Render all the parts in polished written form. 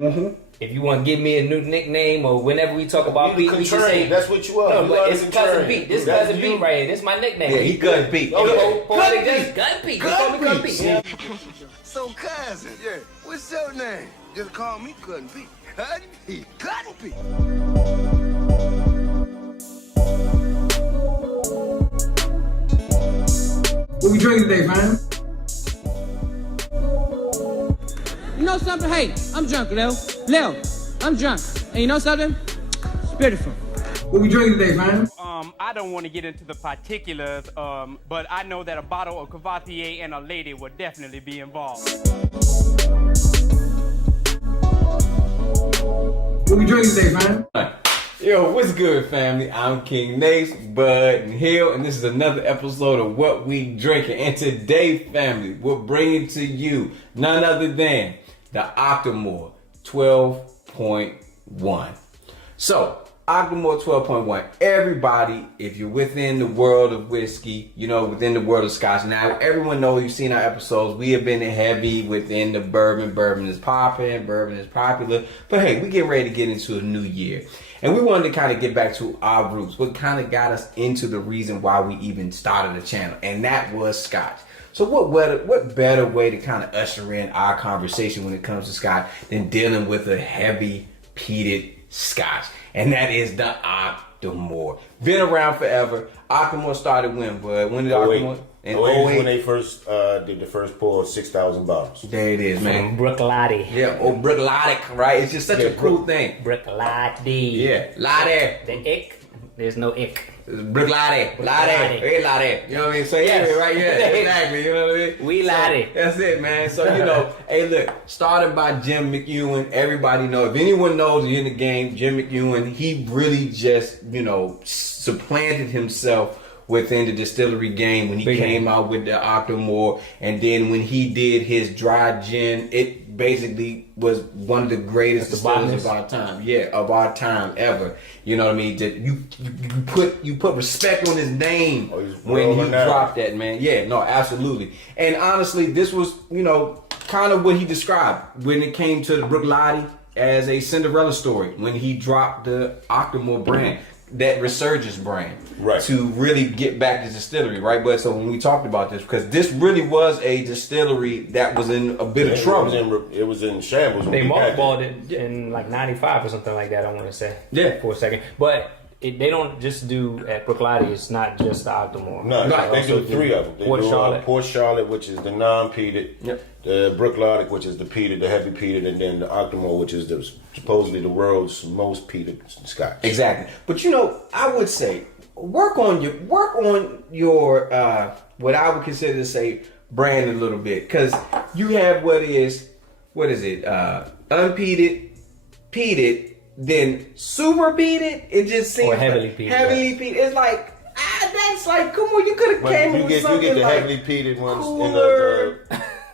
If you want to give me a new nickname or whenever we talk about beat, we should say that's what you are. No, but it's Cousin Pete. This Cousin Pete right here. This is my nickname. Yeah, he Gun Pete. Gun Pete. Gun Pete. So cousin, yeah, what's your name? Just call me Cousin Pete. Cousin Pete. Cousin Pete. What we drinking today, man? You know something? Hey, I'm drunk, Lil. I'm drunk. And you know something? It's beautiful. What we drinking today, man? I don't want to get into the particulars, but I know that a bottle of Cavatier and a lady would definitely be involved. What we drinking today, man? Yo, what's good, family? I'm King Nace, Bud, and Hill, and this is another episode of What We Drinking. And today, family, we're bringing to you none other than the Octomore 12.1. So, Octomore 12.1. Everybody, if you're within the world of whiskey, you know, within the world of scotch. Now, everyone knows, you've seen our episodes. We have been heavy within the bourbon. Bourbon is popping. Bourbon is popular. But hey, we getting ready to get into a new year. And we wanted to kind of get back to our roots. What kind of got us into the reason why we even started the channel. And that was scotch. So what better way to kind of usher in our conversation when it comes to scotch than dealing with a heavy peated scotch? And that is the Octomore. Been around forever. Octomore started when, bud? When did Octomore? In 08 when they first did the first pour of 6,000 bottles. There it is, man. BRUICHLADDICH. Yeah, BRUICHLADDICH, right? It's just such a cool thing. BRUICHLADDICH. Yeah, Laddie. The ick, there's no ick. BRUICHLADDICH. Laddie. Hey, Laddie. You know what I mean? So yeah, right, yeah, exactly. You know what I mean? We Laddie. That's it, man. So, you know, hey, look, started by Jim McEwen. Everybody knows. If anyone knows you're in the game, Jim McEwen, he really just, you know, supplanted himself within the distillery game when he came out with the Octomore, and then when he did his dry gin, it basically was one of the greatest distillers of our time. Yeah, of our time ever. You know what I mean? You put respect on his name when he dropped that, man. Yeah, no, absolutely. And honestly, this was, you know, kind of what he described when it came to the BRUICHLADDICH as a Cinderella story when he dropped the Octomore brand. That resurgence brand, right, to really get back to distillery, right? But so when we talked about this, because this really was a distillery that was in a bit of trouble. It was in shambles. They mothballed it in like 95 or something like that, I want to say. Yeah. For a second. But they don't just do at BRUICHLADDICH, it's not just the Octomore. No, they do three of them. They Port Charlotte. Port Charlotte, which is the non-peated. Yep. The BRUICHLADDICH, which is the peated, the heavy peated, and then the Octomore, which is supposedly the world's most peated scotch. Exactly. But you know, I would say work on your what I would consider to say brand a little bit, because you have what is it? Unpeated, peated, then super peated. It just seems or heavily peated. Heavily peated. It's like that's like, come on, you could have came with something you get the like heavily peated ones cooler.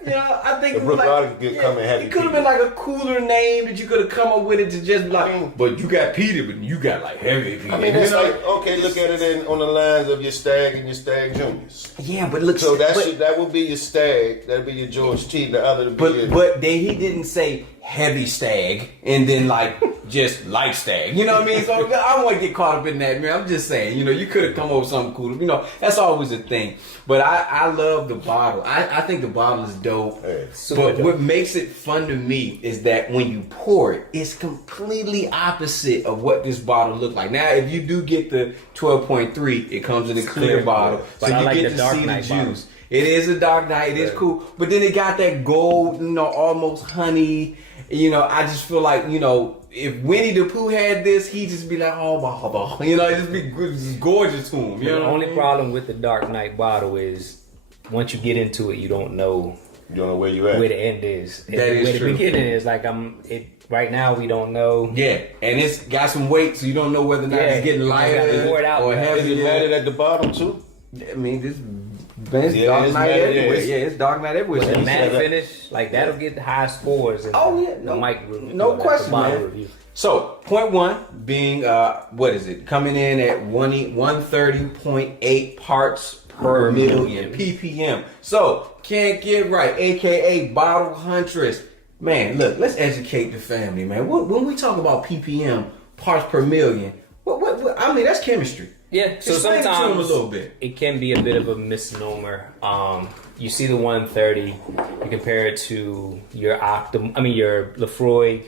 You know, I think it was like, it could have been like a cooler name that you could have come up with it to just be like, but you got peated, but you got like heavy peated. I mean, it's like, okay, look at it on the lines of your Stag and your Stag Juniors. Yeah, but look, so that would be your Stag, that'd be your George T, the other would be but then he didn't say heavy Stag and then like just light Stag. You know what I mean? So I don't want to get caught up in that, man. I'm just saying, you know, you could have come up with something cooler. You know, that's always a thing. But I love the bottle. I think the bottle is dope. Hey, but what makes it fun to me is that when you pour it, it's completely opposite of what this bottle looked like. Now, if you do get the 12.3, it comes in a clear bottle, so you get to see the juice. It is a dark night. It is cool. But then it got that gold, you know, almost honey. You know, I just feel like, you know, if Winnie the Pooh had this, he'd just be like, oh, blah, blah. You know, it'd just be gorgeous to him. You know the only problem with the Dark Knight bottle is once you get into it, you don't know where you at. Where the end is. That is where true. The beginning is. Like, right now, we don't know. Yeah, and it's got some weight, so you don't know whether or not it's getting lighter or heavier. Is it matted at the bottom, too? I mean, it's Dark Knight everywhere. Yeah, it's Dark Knight everywhere. The matte finish, like that'll get the high scores. In no question, man. Review. So, point one being, what is it? Coming in at 130.8 parts per million ppm. So, can't get right, aka Bottle Huntress. Man, look, let's educate the family, man. When we talk about ppm, parts per million, what I mean, that's chemistry. Yeah, so Explain it to 'em sometimes a little bit. it can be a bit of a misnomer. You see the 130, you compare it to your your Lefroy,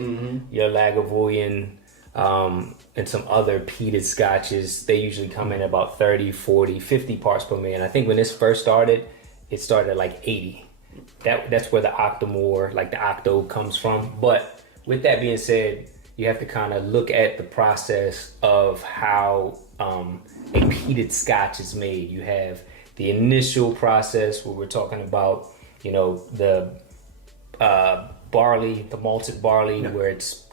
your Lagavulin, and some other peated scotches. They usually come in about 30, 40, 50 parts per million. I think when this first started, it started at like 80. That's where the Octomore, like the Octo, comes from. But with that being said, you have to kind of look at the process of how a peated scotch is made. You have the initial process where we're talking about, the barley, the malted barley, where it's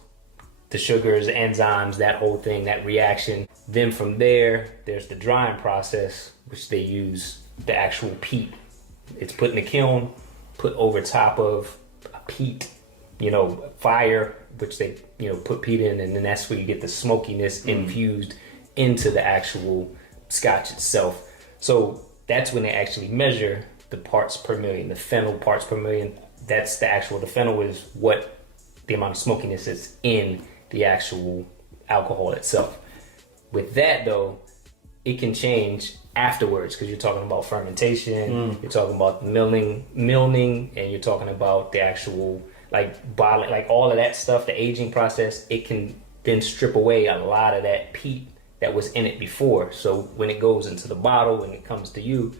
the sugars, enzymes, that whole thing, that reaction. Then from there, there's the drying process, which they use the actual peat. It's put in the kiln, put over top of a peat, fire, which they, put peat in, and then that's where you get the smokiness infused into the actual scotch itself. So that's when they actually measure the parts per million, the fennel parts per million. That's the fennel is what the amount of smokiness is in the actual alcohol itself. With that though, it can change afterwards because you're talking about fermentation, you're talking about milling, and you're talking about the actual bottling, all of that stuff, the aging process. It can then strip away a lot of that peat that was in it before. So when it goes into the bottle, when it comes to you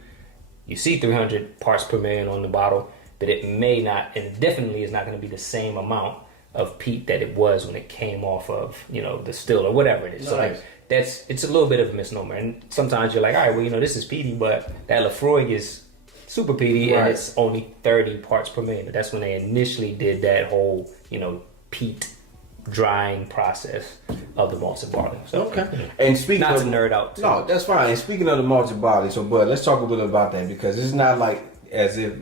see 300 parts per million on the bottle, but it may not, and definitely is not going to be the same amount of peat that it was when it came off of, the still or whatever it is. Nice. So it's a little bit of a misnomer. And sometimes you're like, all right, well, this is peaty, but that Lefroy is super peaty, and it's only 30 parts per million. But that's when they initially did that whole, peat drying process of the malted barley. So, okay. And speaking not of to nerd out. No, that's fine. And speaking of the malted barley, so Bud, let's talk a little about that, because it's not like as if,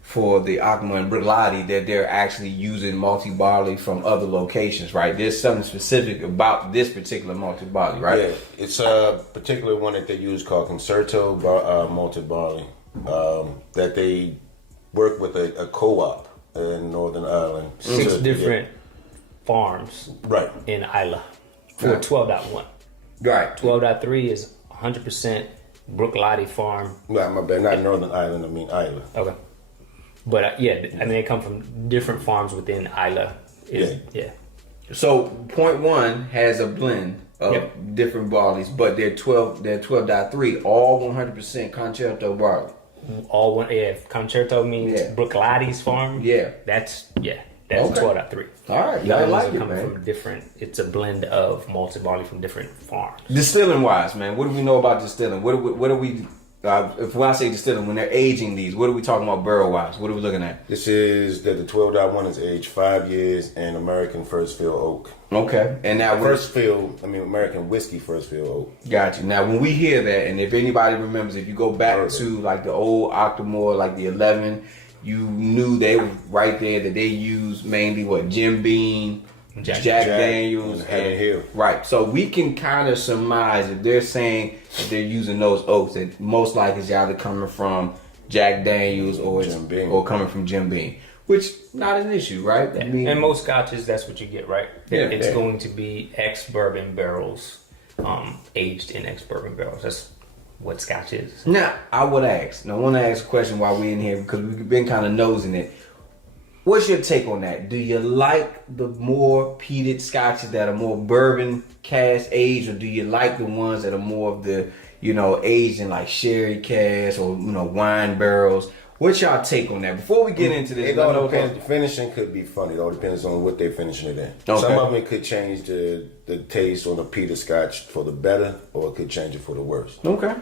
for the Octomore and BRUICHLADDICH that they're actually using malted barley from other locations, right? There's something specific about this particular malted barley, right? Yeah, it's a particular one that they use called CONCERTO malted barley that they work with a co-op in Northern Ireland. 6 different farms in Islay for 12.1. Right. 12.3 is 100% BRUICHLADDICH farm. No, my bad. Not Northern Ireland, I mean Islay. Okay. But they come from different farms within Islay. Yeah. So 0.1 has a blend of different barleys, but they're 12.3, all 100% CONCERTO barley. All one, CONCERTO means BRUICHLADDICH's farm. Yeah. That's 12.3. All right, The I others like are it, coming man. from different. It's a blend of malted barley from different farms. Distilling wise, man, what do we know about distilling? What do we? When I say distilling, when they're aging these, what are we talking about barrel wise? What are we looking at? This is that the 12.1 is aged 5 years and American first fill oak. Okay, and now American whiskey first fill oak. Gotcha. Now when we hear that, and if anybody remembers, if you go back to like the old Octomore, like the 11, you knew they were right there that they used mainly Jim Beam, Jack Daniels, and Hill. Right. So we can kind of surmise if they're saying that they're using those oaks, that most likely it's either coming from Jack Daniels or coming from Jim Beam, which not an issue, right? I mean, and most scotches, that's what you get, right? Yeah, it's going to be ex-bourbon barrels, aged in ex-bourbon barrels. That's what scotch is. Now, I want to ask a question while we're in here, because we've been kind of nosing it. What's your take on that? Do you like the more peated scotches that are more bourbon cask aged, or do you like the ones that are more of the, aged in like sherry cask or, wine barrels? What's y'all take on that? Before we get into this, it all depends. The finishing could be funny. It all depends on what they're finishing it in. Okay. Some of them could change the taste on the peated scotch for the better, or it could change it for the worse. Okay.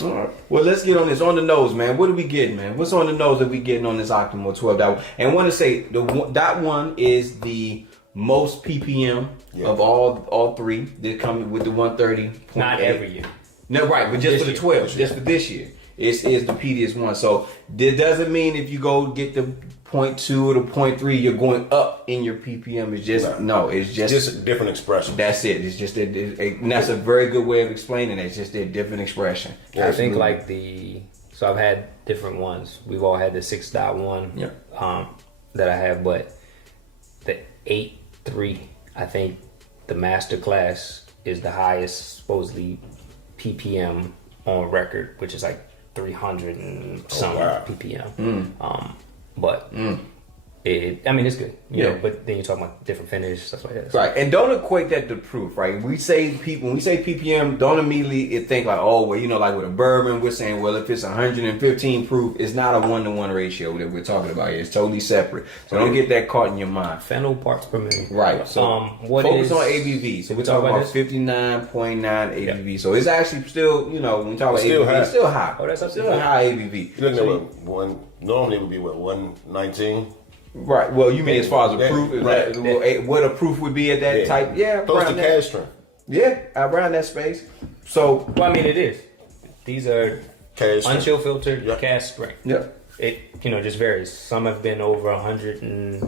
All right. Well, let's get on this. On the nose, man. What are we getting, man? What's on the nose that we getting on this Octomore 12.1? And I want to say that one is the most ppm of all three. They're coming with the 130. Not every year. No, right, but just for the 12, just for this year. It is the peatiest one. So that doesn't mean if you go get the 0.2 or the 0.3, you're going up in your ppm. It's just it's just a different expression. That's it. It's just and that's a very good way of explaining it. It's just a different expression. Yeah, I think like so I've had different ones. We've all had the 6.1. that I have, but the 8.3, I think the master class is the highest supposedly ppm on record, which is like 300 and some ppm. But I mean, it's good, you know, but then you're talking about different finish, stuff like that. Right, and don't equate that to proof, right? When we say ppm, don't immediately think like, oh, well, you know, like with a bourbon, we're saying, well, if it's 115 proof, it's not a 1-to-1 ratio that we're talking about here. It's totally separate. So don't get that caught in your mind. Phenol parts per million. Right. So focus on ABV. So we're talking about 59.9 ABV. So it's actually still, you know, when we talk about ABV, it's still high. Oh, that's still a high ABV. You're looking at one. Normally it would be 119. Right. Well, you mean as far as a proof, what a proof would be at that type? Yeah. Close to cask strength. Yeah, around that space. So, well, I mean, it is. These are unchill filtered cask strength. Yeah. It, you know, just varies. Some have been over 100 and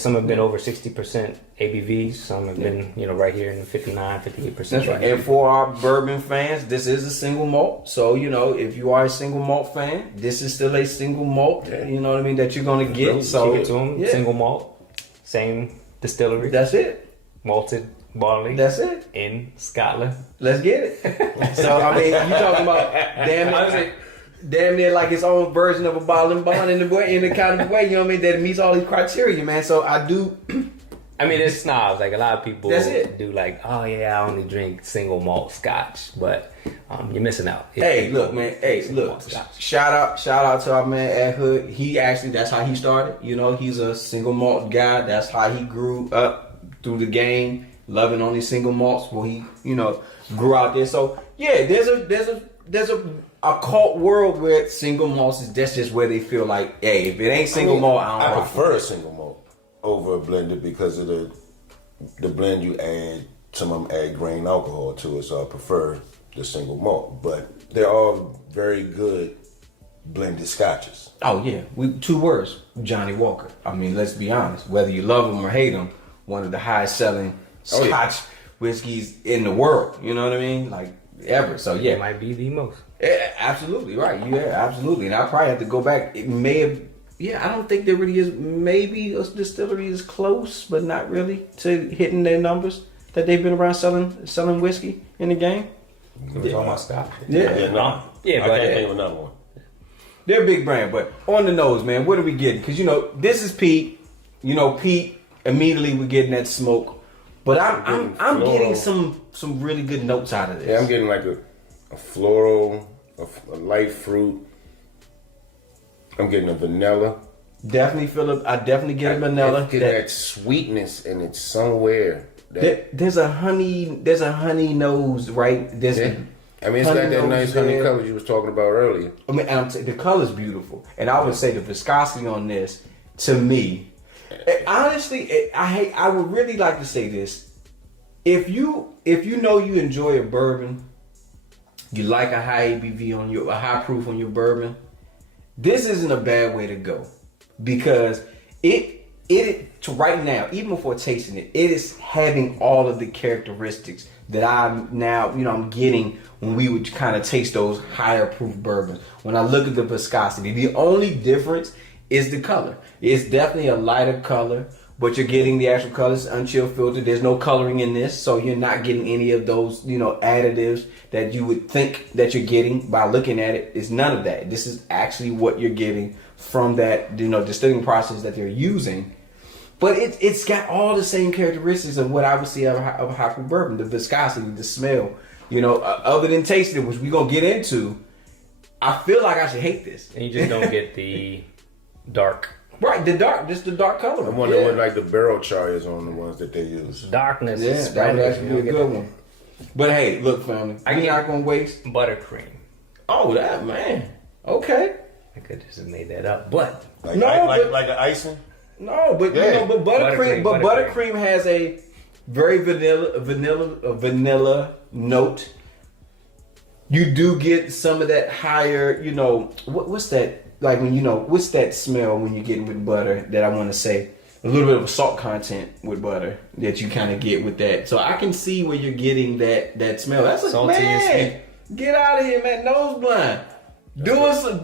some have been over 60% ABVs. Some have been, you know, right here in the 59, 58%. That's right. And for our bourbon fans, this is a single malt. So, you know, if you are a single malt fan, this is still a single malt, you know what I mean, that you're going to get. So, keep it to them. Single malt, same distillery. That's it. Malted barley. That's it. In Scotland. Let's get it. So, I mean, you talking about damn near like its own version of a bottle and bond in the kind of way, you know what I mean, that meets all these criteria, man. So I do. I mean, it's snobs. Like a lot of people do like, oh yeah, I only drink single malt scotch, but you're missing out. Hey, look, man. Hey, look. Shout out to our man Ed Hood. He actually, that's how he started. You know, he's a single malt guy. That's how he grew up through the game, loving only single malts. Well, he, you know, grew out there. So yeah, there's a cult world where single malts is that's just where they feel like, hey, if it ain't single malt, I don't prefer a single malt over a blended because of the blend you add. Some of them add grain alcohol to it, so I prefer the single malt. But they're all very good blended scotches. Oh yeah, two words, Johnny Walker. I mean, let's be honest. Whether you love him or hate him, one of the highest selling Scotch whiskeys in the world. You know what I mean? Like ever. So yeah, it might be the most. Yeah, absolutely right. Yeah, absolutely. And I probably have to go back. It may have. Yeah, I don't think there really is. Maybe a distillery is close, but not really to hitting their numbers that they've been around selling whiskey in the game. We're talking about Scotch. Yeah, I can't think of another one. They're a big brand, but on the nose, man. What are we getting? Because you know this is Pete. You know Pete. Immediately we're getting that smoke, but I'm getting some really good notes out of this. Yeah, I'm getting like a floral, a light fruit. I'm getting a vanilla. I definitely get a vanilla. I get that sweetness, and it's somewhere. There's a honey nose, right? I mean, it's got that nice honey color you was talking about earlier. I mean, the color's beautiful, and I would say the viscosity on this, to me, honestly, I would really like to say this: if you know you enjoy a bourbon, you like a high ABV a high proof on your bourbon, this isn't a bad way to go, because it to right now, even before tasting it, it is having all of the characteristics that I'm getting when we would kind of taste those higher proof bourbons. When I look at the viscosity, the only difference is the color. It's definitely a lighter color, but you're getting the actual colors, unchill filtered. There's no coloring in this, so you're not getting any of those, additives that you would think that you're getting by looking at it. It's none of that. This is actually what you're getting from that, distilling process that they're using. But it's got all the same characteristics of what I would see of a high proof bourbon: the viscosity, the smell. Other than tasting it, which we're gonna get into, I feel like I should hate this. And you just don't get the dark. Right, the dark color. I wonder what like the barrel char is on the ones that they use. Darkness. Yeah, that would actually be a good one. But hey, look, family, I'm not gonna waste buttercream. Oh, that man. Okay. I could just have made that up, but like an icing. No, but but buttercream has a very vanilla note. You do get some of that higher, what's that? Like when what's that smell when you're getting with butter that I want to say? A little bit of a salt content with butter that you kind of get with that. So I can see where you're getting that smell. That's a salty and sweet. Get out of here, man. Nose blind. Doing some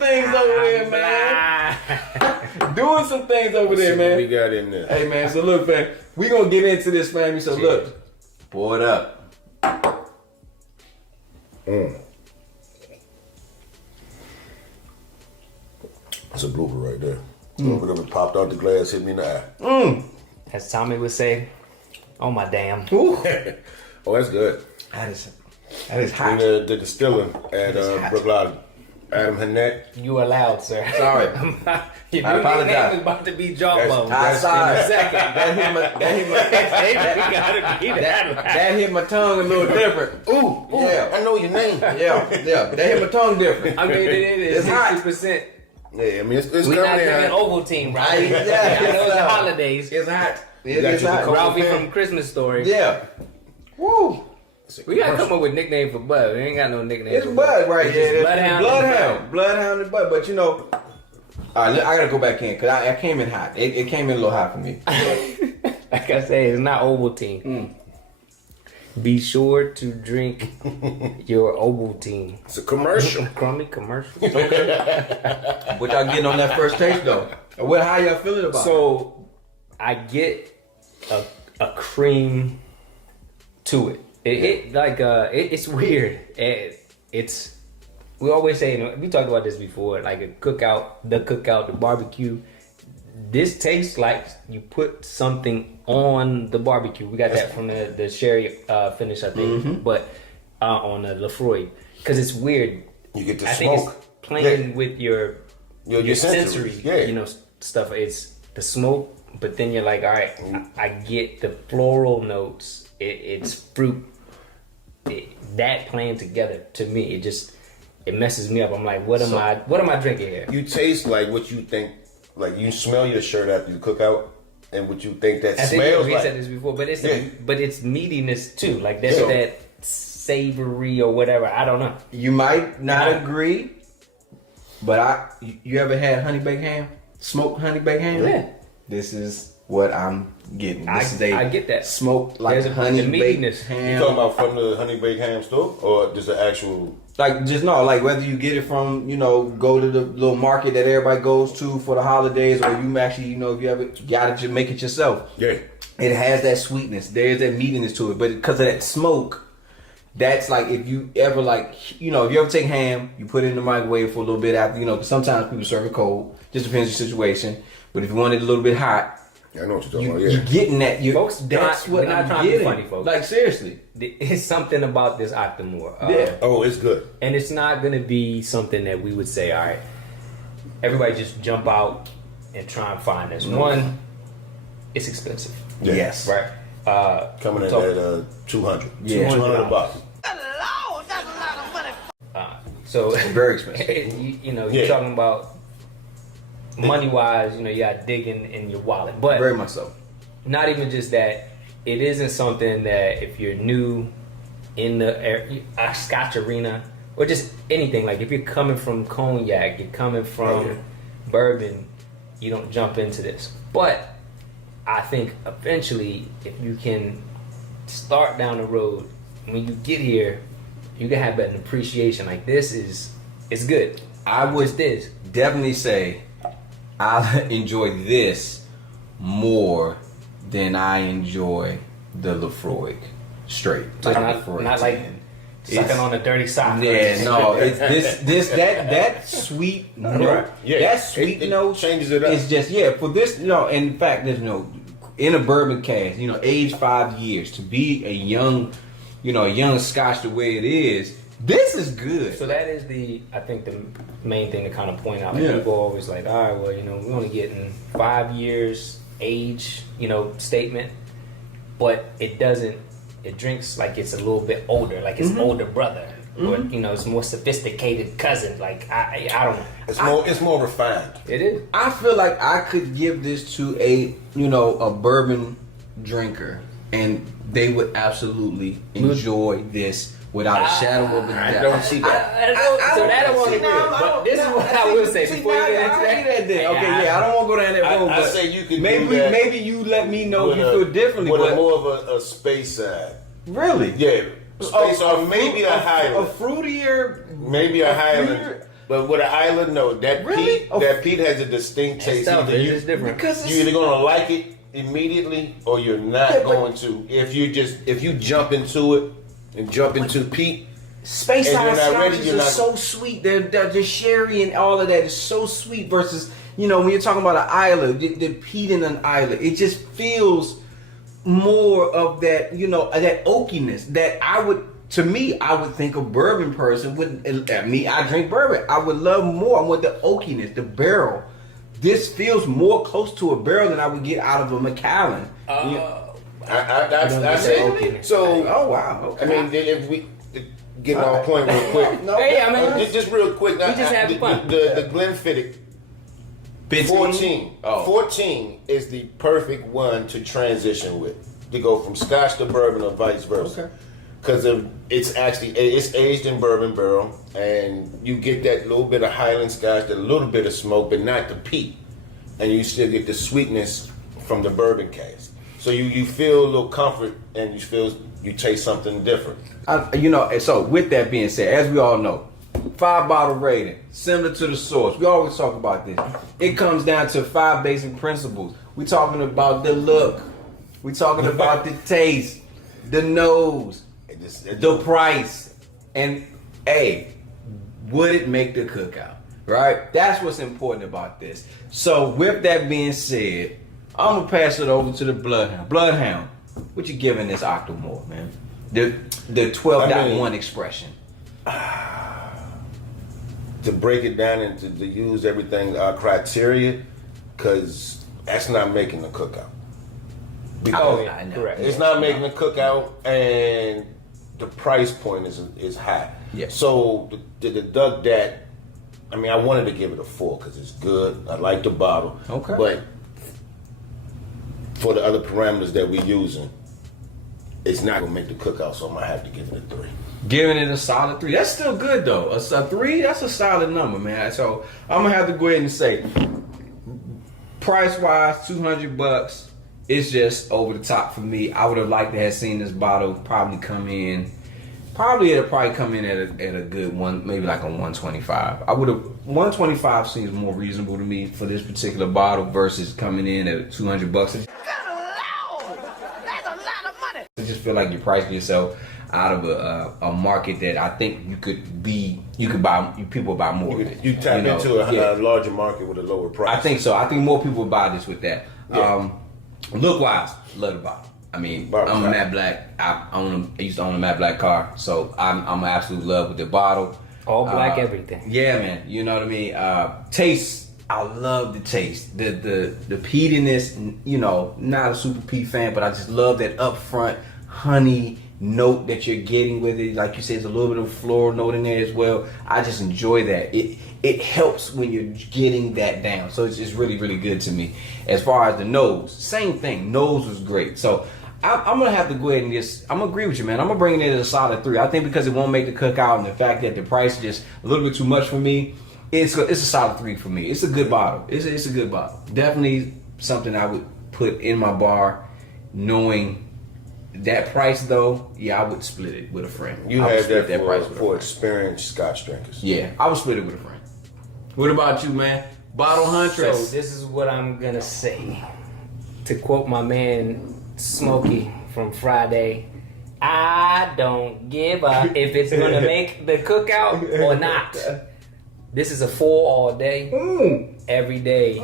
things over there, man. Doing some things over there, See what man. we got in there. Hey, man. So look, man, we gonna get into this, family. So look, pour it up. That's a blooper right there. Whatever popped out the glass hit me in the eye. As Tommy would say, oh my damn. Ooh. Oh, that's good. That is And hot. the distiller at hot. BRUICHLADDIch, Adam Hannett. You are loud, sir. Sorry. Your I new apologize. nickname is about to be Jawbone. Outside. Second. That hit my tongue a little different. Ooh, Yeah. I know your name. Yeah. That hit my tongue different. I mean, it is It's hot. 60%. Yeah, I mean, it's We're coming not in. drinking Ovaltine, right? Yeah, I know it's the it's, holidays. It's hot. got It's you hot. the Ralphie Coke from Christmas Story. Yeah. Woo. We gotta come up with nickname for Bud. We ain't got no nickname. It's for Bud right It's here. just Bloodhound. Bloodhound and Bud. But you know, all right, I gotta go back in because I came in hot. It came in a little hot for me. Like I say, it's not Ovaltine. Be sure to drink your Ovaltine. It's a commercial. Crummy commercial. What y'all getting on that first taste though? How y'all feeling about it? So I get a cream to it. It's weird. It's we always say, we talked about this before, like a cookout, the barbecue. This tastes like you put something on the barbecue. We got that from the sherry finish, I think, but on the Lefroy, because it's weird. You get the I smoke. think it's playing with your sensory, Yeah. Stuff. It's the smoke, but then you're like, all right, I get the floral notes. It's fruit. That playing together to me, it messes me up. I'm like, what am I drinking here? You taste like what you think. Like you smell your shirt after you cook out, and what you think that I think smells we like. said this before, but it's Yeah. but it's meatiness too. Like that's Yeah. that savory or whatever. I don't know. You might not agree, but you ever had honey baked ham? Smoked honey baked ham? Yeah. This is what I'm getting. This is I get that. Smoked like There's a honey baked meatiness. ham. You talking about from the honey baked ham store, or just the actual? Like just no, like whether you get it from, go to the little market that everybody goes to for the holidays, or you actually, if you ever gotta just make it yourself. Yeah. It has that sweetness. There's that meatiness to it, but because of that smoke, that's like if you ever if you ever take ham, you put it in the microwave for a little bit after, because sometimes people serve it cold. Just depends on the situation. But if you want it a little bit hot, I know what you're talking about. you're Yeah. getting that. Folks, That's we're what not I'm trying to be getting. funny, folks. Like seriously. It's something about this Octomore. Yeah. Oh, it's good. And it's not going to be something that we would say, all right, everybody just jump out and try and find this. One, it's expensive, Yeah. Yes. right? Coming in so- at 200. Yeah. 200 a box. So Very expensive. you're Yeah. talking about money-wise, you got to dig in your wallet. But Very much so. not even just that, it isn't something that if you're new in the Scotch arena or just anything, like if you're coming from cognac, you're coming from bourbon, you don't jump into this. But I think eventually, if you can start down the road, when you get here, you can have an appreciation. Like it's good. I would Just this. definitely say I enjoy this more than I enjoy the Lefroy straight. So Like not Lefroy like 10. sucking It's- on a dirty sock. Yeah, no, it's that sweet note. Yeah. That sweet It note changes it up. It's just for this. In fact, there's in a bourbon cask. Age 5 years to be a young Scotch the way it is. This is good. So that is I think the main thing to kind of point out. Like Yeah. people are always like, all right, well, we're only getting 5 years age, statement, but it doesn't. It drinks like it's a little bit older, like it's older brother, or it's more sophisticated cousin. Like I don't know. It's more refined. It is. I feel like I could give this to a bourbon drinker, and they would absolutely enjoy this without a shadow of a doubt. I don't see that. So that I won't agree with. But this is what I will say before you get into that. Okay, I don't want to go down that road. I but say you could maybe do that maybe you let me know if with you a- feel differently. With But more of a space side. really, Yeah, Space or maybe a Highland. A fruitier. Maybe a Highland. But with an Island, no. That Really? peat has a distinct taste. It's different. Because You're either gonna like it immediately or you're not going to. If you jump into it and jump into peat, Space and side you're not ready, scotches you're are not- so sweet. The sherry and all of that is so sweet versus, when you're talking about an island, the peat in an island, it just feels more of that, that oakiness that I would think a bourbon person would, I drink bourbon. I would love more. I want the oakiness, the barrel. This feels more close to a barrel than I would get out of a Macallan. I say so. Oh, wow. Okay. I mean, if we get on point real quick. No, Hey, I mean, just real quick. we just have fun. The Glenfiddich 14. Oh. 14 is the perfect one to transition with. To go from Scotch to bourbon or vice versa. Okay. Because it's aged in bourbon barrel, and you get that little bit of Highland Scotch, that little bit of smoke, but not the peat, and you still get the sweetness from the bourbon cask. So you feel a little comfort, and you taste something different. So with that being said, as we all know, 5-bottle rating, similar to the source. We always talk about this. It comes down to 5 basic principles. We're talking about the look. We're talking about the taste, the nose, the price, and would it make the cookout? Right? That's what's important about this. So with that being said, I'm gonna pass it over to the Bloodhound. Bloodhound, what you giving this Octomore, man? The 12.1 expression. To break it down and to use everything, our criteria, because that's not making the cookout. Because I know. Correct. it's not making the cookout, and the price point is high. Yeah. So to deduct that, I mean, I wanted to give it a 4 because it's good. I like the bottle. Okay. But for the other parameters that we're using, it's not gonna make the cookout, so I'm gonna have to give it a 3. Giving it a solid 3. That's still good though. A 3, that's a solid number, man. So I'm gonna have to go ahead and say, price wise, $200. It's just over the top for me. I would have liked to have seen this bottle probably come in at a good one, maybe like a 125. 125 seems more reasonable to me for this particular bottle versus coming in at $200. Good Lord! That's a lot of money! I just feel like you're pricing yourself out of a market that I think people buy more. You tap into a larger market with a lower price. I think so. I think more people buy this with that. Yeah. Look wise, love the bottle. I mean, I'm a matte black. I used to own a matte black car, so I'm absolute love with the bottle. All black everything. Yeah, man. You know what I mean? Taste. I love the taste. The peatiness. Not a super peat fan, but I just love that upfront honey note that you're getting with it. Like you said, there's a little bit of floral note in there as well. I just enjoy that. It helps when you're getting that down. So it's just really, really good to me. As far as the nose, same thing. Nose was great. So I'm going to have to go ahead and I'm going to agree with you, man. I'm going to bring it in at a solid 3. I think because it won't make the cookout and the fact that the price is just a little bit too much for me, it's a solid 3 for me. It's a good bottle. It's a good bottle. Definitely something I would put in my bar, knowing that price though, I would split it with a friend. You I would have split that price with a for friend. experienced Scotch drinkers. Yeah, I would split it with a friend. What about you, man? Bottle Huntress. So this is what I'm gonna say. To quote my man Smokey from Friday, I don't give up if it's gonna make the cookout or not. This is a 4 all day, every day.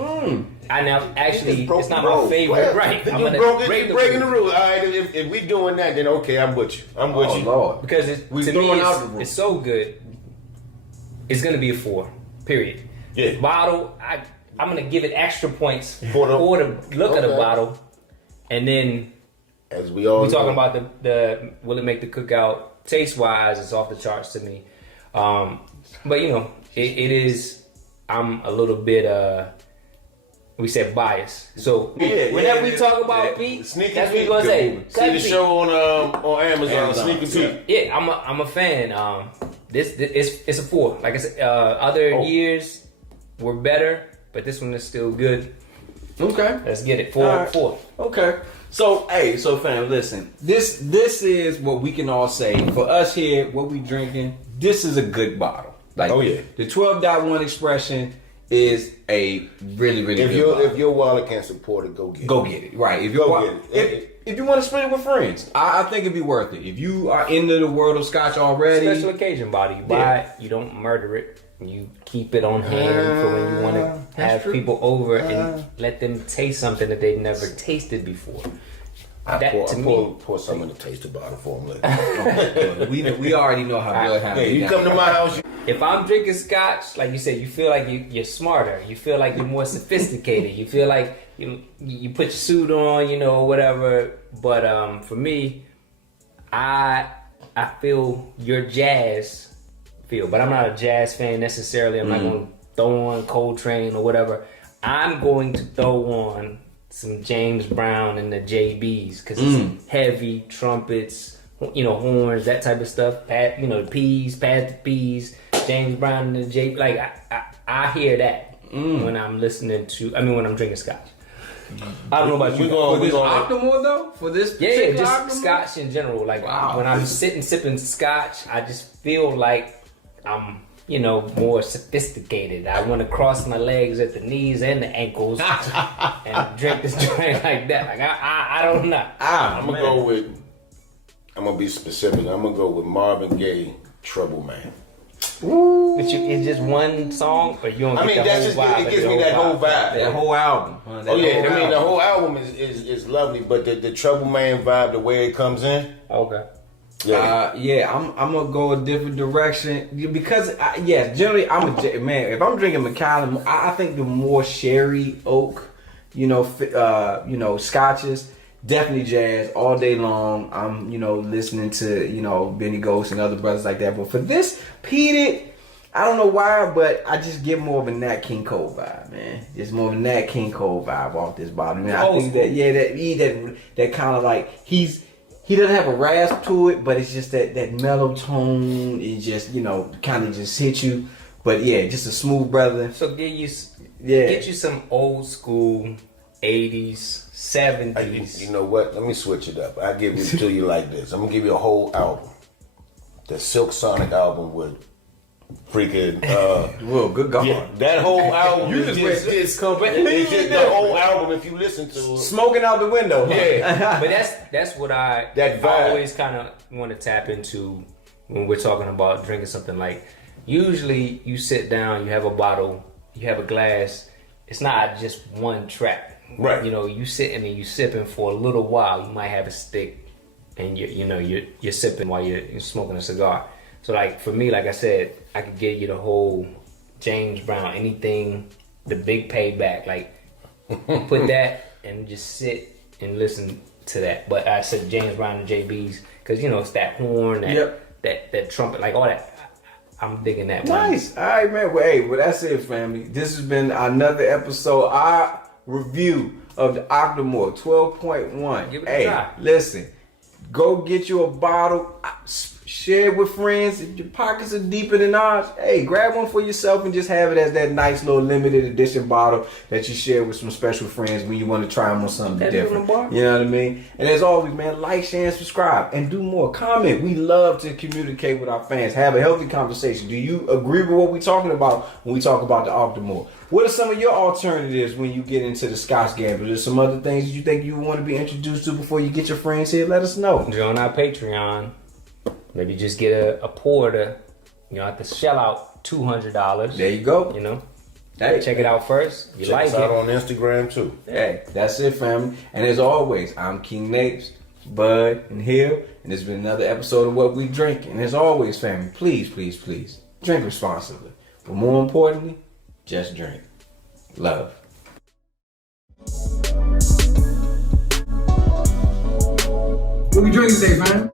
I now actually, it's not my favorite, right? I'm gonna break the breaking the rules. rule. All right, if we doing that, then okay, I'm with you. I'm with you. Lord. Because We to me, throwing out the rules. it's so good. It's gonna be a 4. Period. Yeah. Bottle, I'm gonna give it extra points For the- look of the okay. bottle, and then As we all we talking know. about the will it make the cookout? Taste wise, it's off the charts to me. But it is. I'm a little bit we said biased. So whenever we talk about Pete, Sneaky that's what Pete, we're gonna say. See Cut the Pete. show on Amazon. Sneaky Pete. Yeah, I'm a fan. This it's a 4. Like I said, other years were better, but this one is still good. Okay. Let's get it. 4. All right. 4. Okay. So, so fam, listen. This is what we can all say. For us here, what we drinking, this is a good bottle. Like, oh yeah, the 12.1 expression is a really, really good bottle. If your wallet can't support it, go get it. Go get it. Right. If If you want to split it with friends, I think it'd be worth it. If you are into the world of scotch already. Special occasion bottle. You buy it, you don't murder it. You keep it on hand for when you want to have people over and let them taste something that they've never tasted before. Pour some in the taster bottle for them later. we already know how good how you come to my house. If I'm drinking scotch, like you said, you feel like you're smarter. You feel like you're more sophisticated. You feel like you put your suit on, whatever. But for me, I feel your jazz feel. But I'm not a jazz fan necessarily. I'm not going to throw on Coltrane or whatever. I'm going to throw on some James Brown and the JBs because it's heavy trumpets, horns, that type of stuff. The peas, the peas, James Brown and the JB. Like I hear that when I'm when I'm drinking scotch. I don't know about you. For this Octomore though? For this just Octomore? Scotch in general. Like when I'm sipping scotch, I just feel like I'm more sophisticated. I want to cross my legs at the knees and the ankles and drink this drink like that. Like I don't know. I'm gonna be specific. I'm gonna go with Marvin Gaye, Trouble Man. But it's just one song, or you don't get the whole vibe. It gives me that whole vibe. That whole album. The whole album is lovely, but the Trouble Man vibe, the way it comes in. Okay. Yeah, I'm gonna go a different direction because generally if I'm drinking Macallan, I think the more sherry oak, scotches, definitely jazz all day long. I'm listening to Benny Ghost and other brothers like that. But for this peated, I don't know why, but I just get more of a Nat King Cole vibe, man. Just more of a Nat King Cole vibe off this bottle. Man, I think that kind of like he doesn't have a rasp to it, but it's just that mellow tone. It just, kind of just hits you. But yeah, just a smooth brother. So get you some old school 80s, 70s. You know what? Let me switch it up. I'll give it to you like this. I'm going to give you a whole album. The Silk Sonic album with freaking well, good God. Yeah, that whole album you just went it's the whole album if you listen to it. Smoking out the window. Yeah. But that's what I always kind of want to tap into when we're talking about drinking something. Like usually you sit down, you have a bottle, you have a glass. It's not just one track. Right. You sitting and you sipping for a little while. You might have a stick and you're sipping while you're smoking a cigar. So like for me, like I said, I could give you the whole James Brown, anything, the Big Payback, like put that and just sit and listen to that. But I said James Brown and JB's because it's that horn, that trumpet, like all that. I'm digging that. Nice. All right, man. Well, that's it, family. This has been another episode. Our review of the Octomore 12.1. Give it a try. Listen, go get you a bottle. Share it with friends. If your pockets are deeper than ours, grab one for yourself and just have it as that nice little limited edition bottle that you share with some special friends when you want to try them on something different. You know what I mean? And as always, man, like, share, and subscribe. And do more. Comment. We love to communicate with our fans. Have a healthy conversation. Do you agree with what we're talking about when we talk about the Octomore? What are some of your alternatives when you get into the Scotch gamble? There's some other things that you think you want to be introduced to before you get your friends here? Let us know. Join our Patreon. Maybe just get a pour to, have to shell out $200. There you go. Hey, check it out first. You check like us out on Instagram too. Hey, that's it, family. And as always, I'm King Napes, Bud, and Hill, and this has been another episode of What We Drink. And as always, family, please, please, please drink responsibly. But more importantly, just drink. Love. What we drinking today, man?